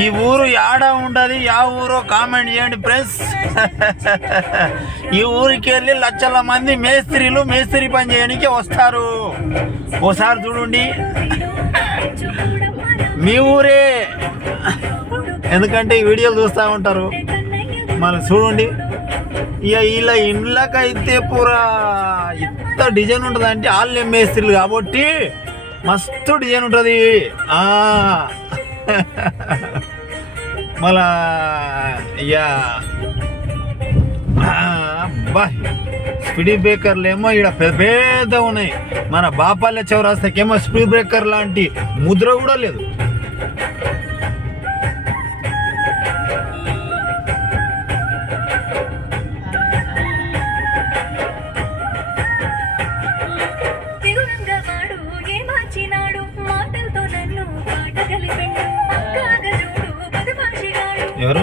ఈ ఊరు యాడ ఉండదు, యా ఊరో కామెంట్ చేయండి ఫ్రెండ్స్. ఈ ఊరికి వెళ్ళి లక్షల మంది మేస్త్రి పని చేయడానికి వస్తారు. ఓసారి చూడండి, మీ ఊరే, ఎందుకంటే ఈ వీడియోలు చూస్తూ ఉంటారు. మనం చూడండి, ఇక ఇలా ఇండ్లకైతే పూరా ఇంత డిజైన్ ఉంటుంది అంటే వాళ్ళే మేస్త్రీలు కాబట్టి మస్తు డిజైన్ ఉంటుంది. మళ్ళా ఇక బా స్పీడ్ బ్రేకర్లు ఏమో ఇక్కడ పెద్ద పెద్ద ఉన్నాయి. మన బాపల్లె చౌరాస్తాకేమో స్పీడ్ బ్రేకర్ లాంటి ముద్ర కూడా లేదు. ఎవరు